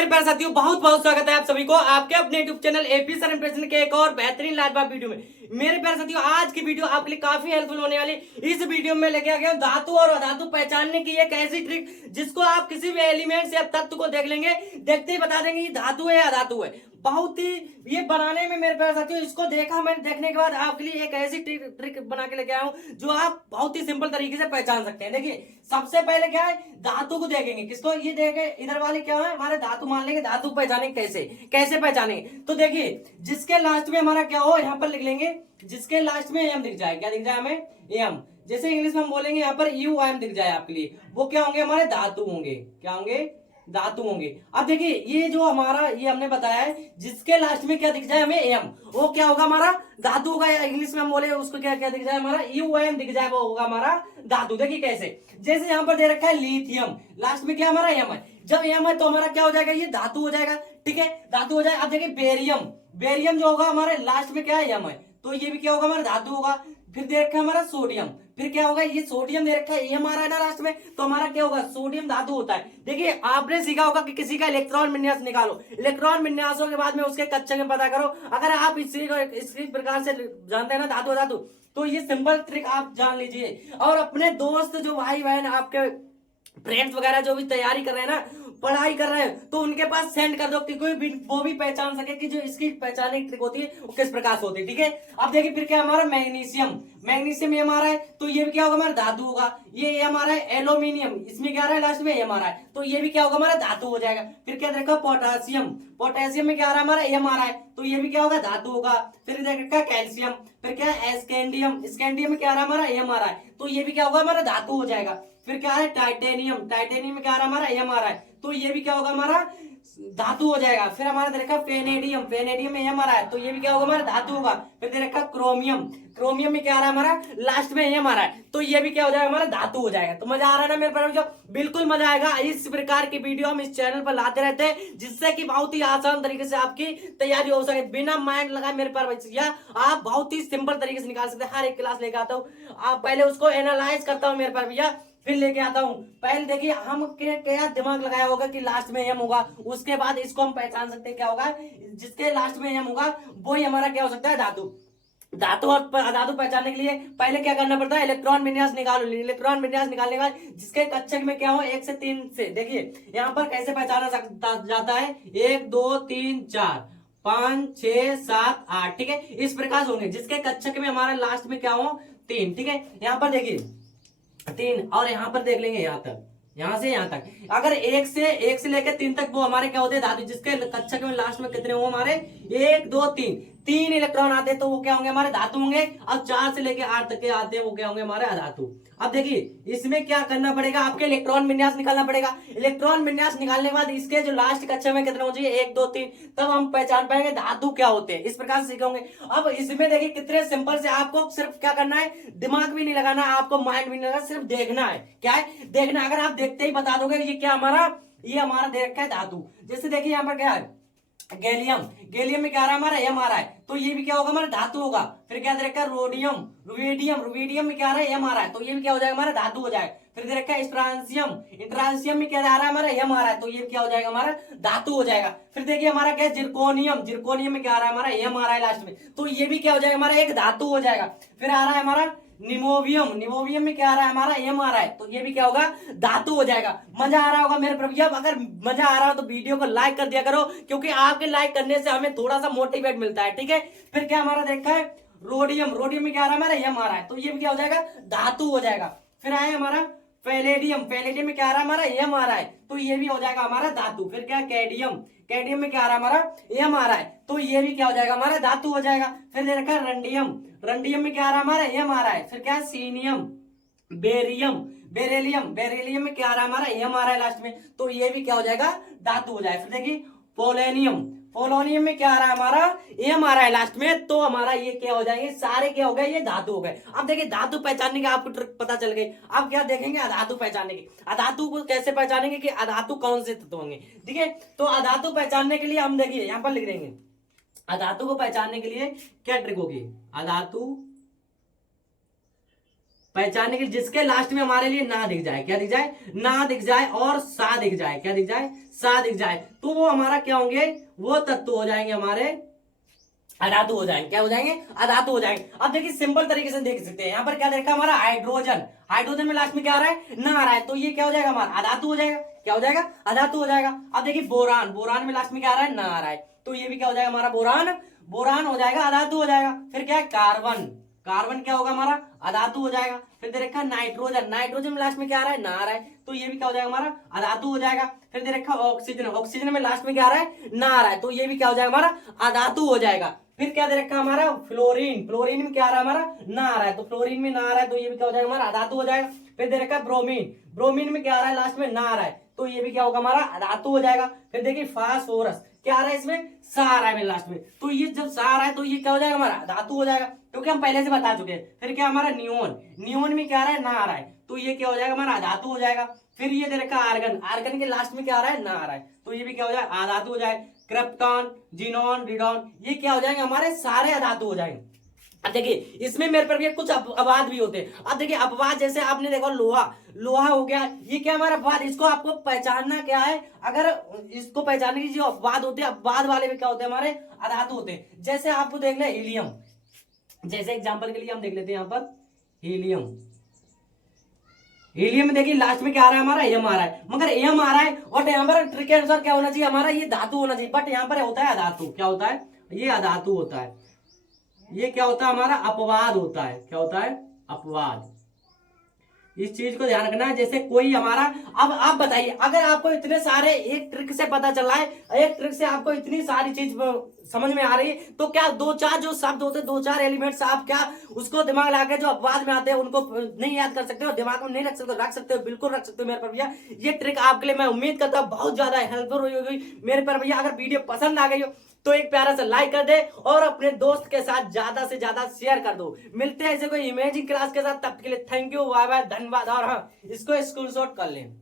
मेरे प्यारे साथियों, बहुत बहुत स्वागत है आप सभी को आपके अपने YouTube channel AP sir impression के एक और बेहतरीन लाजवाब वीडियो में। मेरे प्यारे साथियों, आज की वीडियो आपके लिए काफी हेल्पफुल होने वाली। इस वीडियो में लेके आ गया धातु और अधातु पहचानने की एक ऐसी ट्रिक जिसको आप किसी भी एलिमेंट या तत्व को देख लेंगे, देखते ही बता देंगे ये धातु है या अधातु है। बहुत ही ये बनाने में मेरे प्यारे साथियों, इसको देखा मैंने, देखने के बाद आपके लिए एक ऐसी ट्रिक बना के लेके आया हूं जो आप बहुत ही सिंपल तरीके से पहचान सकते हैं। देखिए, सबसे पहले क्या है, धातु को देखेंगे। किसको? ये देखे, इधर वाले क्या है हमारे धातु मान लेंगे। धातु पहचानेंगे कैसे, कैसे पहचानेंगे? तो देखिए, जिसके लास्ट में हमारा क्या हो, यहाँ पर लिख लेंगे, जिसके लास्ट में एम दिख जाए। क्या दिख जाए हमें? एम। जैसे इंग्लिश में हम बोलेंगे यहाँ पर यू एम दिख जाए आपके लिए, वो क्या होंगे? हमारे धातु होंगे। क्या होंगे? धातु होंगे। अब देखिए, ये जो हमारा ये हमने बताया है, जिसके लास्ट में क्या दिख जाए हमें? एम, वो क्या होगा? हमारा धातु होगा। या इंग्लिश में हम बोले उसको क्या क्या दिख जाए? हमारा यू एम दिख जाए, वो होगा हमारा धातु। देखिए कैसे, जैसे यहाँ पर दे रखा है लिथियम, लास्ट में क्या हमारा? एम है। जब एम है तो हमारा क्या हो जाएगा? ये धातु हो जाएगा। ठीक है, धातु हो जाए। अब देखिए बेरियम, बेरियम जो होगा हमारे लास्ट में क्या है? एम है, तो ये भी क्या होगा? हमारा धातु होगा। फिर दे रखा है हमारा सोडियम, फिर क्या होगा? ये सोडियम दे रखा है, एम आ रहा है ना लास्ट में, तो हमारा क्या होगा? सोडियम धातु होता है। देखिए, आपने सीखा होगा कि किसी का इलेक्ट्रॉन विन्यास निकालो, इलेक्ट्रॉन विन्यासों के बाद में उसके कक्षक में पता करो। अगर आप इसी प्रकार से जानते हैं ना धातु धातु, तो ये सिंपल ट्रिक आप जान लीजिए। और अपने दोस्त जो भाई बहन आपके फ्रेंड्स वगैरह जो भी तैयारी कर रहे हैं ना, पढ़ाई कर रहे हैं, तो उनके पास सेंड कर दो कि कोई भी वो भी पहचान सके कि जो इसकी पहचानने की ट्रिक होती है वो किस प्रकार से होती है। ठीक है, अब देखिए फिर क्या हमारा? मैग्नीशियम, मैग्नीशियम ये हमारा है, तो ये भी क्या होगा? हमारा धातु होगा। ये हमारा है एल्यूमिनियम, इसमें क्या आ रहा है? लास्ट में ये हमारा है, तो ये भी क्या होगा? हमारा धातु हो जाएगा। फिर क्या देखा? पोटासियम, पोटेशियम में क्या आ रहा है? हमारा एम आ रहा है, तो ये भी क्या होगा? धातु होगा। फिर देखा कैल्शियम, फिर क्या है? स्कैंडियम, स्कैंडियम में क्या आ रहा है? हमारा एम आ रहा है, तो ये भी क्या होगा? हमारा धातु हो जाएगा। फिर क्या है? टाइटेनियम, टाइटेनियम में क्या आ रहा है? हमारा एम आ रहा है, तो ये भी क्या होगा? हमारा धातु हो जाएगा। फिर हमारा दे रखा पेनेडियम, पेनेडियम में एम आ रहा है, तो ये भी क्या होगा? हमारा धातु होगा। फिर दे रखा क्रोमियम, क्रोमियम में क्या आ रहा है? हमारा लास्ट में एम आ रहा है, तो ये भी क्या हो जाएगा? हमारा धातु हो जाएगा। तो मजा आ रहा है ना मेरे प्यारे? बिल्कुल मजा आएगा। इस प्रकार की वीडियो हम इस चैनल पर लाते रहते हैं, जिससे कि बहुत ही आसान तरीके से आपकी तैयारी हो सके, बिना माइंड लगाए। मेरे प्यारे भैया, आप बहुत ही सिंपल तरीके से निकाल सकते हैं। हर एक क्लास लेके आता हूँ, आप पहले उसको एनालाइज करता हूँ मेरे प्यारे भैया, फिर लेके आता हूं। पहले देखिए, हम क्या दिमाग लगाया होगा कि लास्ट में एम होगा, उसके बाद इसको हम पहचान सकते हैं क्या होगा? जिसके लास्ट में एम होगा वो ही हमारा क्या हो सकता है? धातु। धातु और अधातु पहचानने के लिए पहले क्या करना पड़ता है? इलेक्ट्रॉन विन्यास निकालो। इलेक्ट्रॉन विन्यास निकालने के बाद जिसके कक्षक में क्या हो? 1 से 3 से, देखिए यहाँ पर कैसे पहचाना जाता है? 1 2 3 4 5 6 7 8। ठीक है, इस प्रकार होंगे। जिसके कक्षक में हमारा लास्ट में क्या हो? 3। ठीक है, यहाँ पर देखिए 3, और यहाँ पर देख लेंगे यहाँ तक, यहाँ से यहाँ तक। अगर एक से लेकर 3 तक वो हमारे क्या होते हैं? धातु। जिसके कक्षक में लास्ट में कितने हो? हमारे 1 2 3 3 इलेक्ट्रॉन आते हैं, तो वो क्या होंगे? हमारे धातु होंगे। अब 4 से लेकर 8 तक के आते हैं, वो क्या होंगे? हमारे अधातु। अब देखिए, इसमें क्या करना पड़ेगा? आपके इलेक्ट्रॉन विन्यास निकालना पड़ेगा। इलेक्ट्रॉन विन्यास निकालने के बाद इसके जो लास्ट कक्षा में कितने हो चाहिए? 1 2 3, तब हम पहचान पाएंगे धातु क्या होते हैं। इस प्रकार से सीखेंगे। अब इसमें देखिए कितने सिंपल से, आपको सिर्फ क्या करना है? दिमाग भी नहीं लगाना है, आपको माइंड भी नहीं लगाना, सिर्फ देखना है। क्या है? देखना। अगर आप देखते ही बता दोगे ये क्या हमारा, ये हमारा दे रखा है धातु। जैसे देखिए यहाँ पर क्या है? गैलियम, गैलियम में क्या आ रहा है? हमारा एम आ रहा है, तो ये भी क्या होगा? हमारा धातु होगा। फिर क्या दे रखा है? रोडियम, रुवेडियम, रुवेडियम में क्या आ रहा है? एम आ रहा है, तो ये भी क्या हो जाएगा? हमारा धातु हो जाएगा। फिर दे रखा है स्ट्रांसियम, इंट्रांसियम में क्या आ रहा है? हमारा एम आ रहा है, तो ये क्या हो जाएगा? हमारा धातु हो जाएगा। फिर देखिए हमारा क्या है? जिरकोनियम, जिरकोनियम में क्या आ रहा है? हमारा एम आ रहा है लास्ट में, तो ये भी क्या हो जाएगा? हमारा एक धातु हो जाएगा। फिर आ रहा है हमारा निमोवियम, निमोवियम में क्या आ रहा है? हमारा एम आ रहा है, तो ये भी क्या होगा? धातु हो जाएगा। मजा आ रहा होगा मेरे प्रभु। अगर मजा आ रहा हो तो वीडियो को लाइक कर दिया करो, क्योंकि आपके लाइक करने से हमें थोड़ा सा मोटिवेट मिलता है। ठीक है, फिर क्या हमारा देखा है? रोडियम, रोडियम में क्या आ रहा है? हमारा एम आ रहा है, तो ये भी क्या हो जाएगा? धातु हो जाएगा। फिर आया हमारा पैलेडियम, पैलेडियम में क्या आ रहा है? हमारा एम आ रहा है, तो ये भी हो जाएगा हमारा धातु। फिर क्या? कैडियम, कैडियम में क्या आ रहा है? हमारा एम आ रहा है, तो ये भी क्या हो जाएगा? हमारा धातु हो जाएगा। फिर दे रखा है रंडियम, रंडियम में क्या आ रहा है? हमारा एम आ रहा है। फिर क्या है? सीनियम, बेरियम, बेरेलियम, बेरेलियम में क्या आ रहा है? हमारा एम आ रहा है लास्ट में, तो ये भी क्या हो जाएगा? धातु हो जाएगा। फिर देखिए पोलेनियम, पोलोनियम में क्या आ रहा है? हमारा एम आ रहा है लास्ट में, तो हमारा ये क्या हो जाएंगे? सारे क्या हो गए? ये धातु हो गए। अब देखिए, धातु पहचानने की आपको ट्रिक पता चल गई। अब क्या देखेंगे? अधातु पहचानने की। अधातु को कैसे पहचानेंगे कि अधातु कौन से तत्व होंगे? ठीक है, तो अधातु पहचानने के लिए हम देखिए यहाँ पर लिख देंगे, अधातु को पहचानने के लिए क्या ट्रिक होगी? अधातु पहचानने के लिए जिसके लास्ट में हमारे लिए ना दिख जाए, क्या दिख जाए, ना दिख जाए और सा दिख जाए, क्या दिख जाए, सा दिख जाए, तो वो हमारा क्या होंगे, वो तत्व हो जाएंगे हमारे अधातु हो जाएंगे, क्या हो जाएंगे, अधातु हो जाएंगे। अब देखिए सिंपल तरीके से देख सकते हैं, यहाँ पर क्या देखा हमारा हाइड्रोजन, हाइड्रोजन में लास्ट में क्या आ रहा है, ना आ रहा है, तो ये क्या हो जाएगा हमारा अधातु हो जाएगा, क्या हो जाएगा, अधातु हो जाएगा। अब देखिए बोरान, बोरान में लास्ट में क्या आ रहा है, ना आ रहा है, तो ये भी क्या हो जाएगा हमारा बोरान, बोरान हो जाएगा, अधातु हो जाएगा। फिर क्या है कार्बन, कार्बन क्या होगा हमारा अधातु हो जाएगा। फिर दे रखा नाइट्रोजन, नाइट्रोजन में लास्ट में क्या आ रहा है, ना आ रहा है, तो ये भी क्या हो जाएगा हमारा अधातु हो जाएगा। फिर दे रखा ऑक्सीजन, ऑक्सीजन में लास्ट में क्या आ रहा है, ना आ रहा है, तो ये भी क्या हो जाएगा हमारा अधातु हो जाएगा। फिर क्या दे रखा हमारा फ्लोरीन, फ्लोरीन में क्या आ रहा है हमारा, ना आ रहा है, तो फ्लोरीन में ना आ रहा है, तो ये भी क्या हो जाएगा हमारा अधातु हो जाएगा। फिर दे रखा ब्रोमीन, ब्रोमीन में क्या आ रहा है लास्ट में, ना आ रहा है, तो ये भी क्या होगा हमारा अधातु हो जाएगा। फिर देखिए फास्फोरस, क्या आ रहा है इसमें, सा आ रहा है लास्ट में, तो ये जब सा आ रहा है तो ये क्या हो जाएगा हमारा धातु हो जाएगा, क्योंकि हम पहले से बता चुके हैं। फिर क्या हमारा नियोन, नियोन में क्या आ रहा है, ना आ रहा है, तो ये क्या हो जाएगा हमारा धातु हो जाएगा। फिर ये दे रखा आर्गन, आर्गन के लास्ट में क्या आ रहा है, ना आ रहा है, तो ये भी क्या हो जाएगा अधातु हो जाएगा। क्रिप्टॉन, जीनोन, रिडॉन, ये क्या हो जाएंगे हमारे सारे अधातु हो जाएंगे। अब देखिए इसमें मेरे पर भी कुछ अपवाद भी होते हैं। अब देखिए अपवाद जैसे आपने देखा लोहा, लोहा हो गया, ये क्या हमारा अपवाद, इसको आपको पहचानना क्या है, अगर इसको पहचानने की जो अपवाद होते हैं, अपवाद वाले भी क्या होते हैं हमारे अधातु होते हैं। जैसे आपको देख ले हीलियम, जैसे एग्जांपल के लिए हम देख लेते हैं यहाँ पर हीलियम, हीलियम में देखिए लास्ट में क्या आ रहा है हमारा एम आ रहा है, मगर एम आ रहा है और यहाँ पर ट्रिक के अनुसार क्या होना चाहिए हमारा, ये धातु होना चाहिए, बट यहाँ पर होता है अधातु, क्या होता है, ये अधातु होता है, ये क्या होता है हमारा अपवाद होता है, क्या होता है अपवाद। इस चीज को ध्यान रखना है। जैसे कोई हमारा, अब आप बताइए अगर आपको इतने सारे एक ट्रिक से पता चल रहा है, एक ट्रिक से आपको इतनी सारी चीज समझ में आ रही है, तो क्या दो चार जो शब्द होते हैं, दो चार एलिमेंट्स आप क्या उसको दिमाग लगा के जो अपवाद में आते हैं उनको नहीं याद कर सकते हो, दिमाग में नहीं रख सकते, रख सकते हो, बिल्कुल रख सकते हो मेरे पर भैया। ये ट्रिक आपके लिए मैं उम्मीद करता हूँ बहुत ज्यादा हेल्पफुल हुई होगी मेरे पर भैया। अगर वीडियो पसंद आ गई हो तो एक प्यारा सा लाइक कर दे और अपने दोस्त के साथ ज्यादा से ज्यादा शेयर कर दो। मिलते हैं ऐसे कोई इमेजिंग क्लास के साथ, तब के लिए थैंक यू, बाय बाय, धन्यवाद। और हाँ, इसको स्क्रीनशॉट कर लें।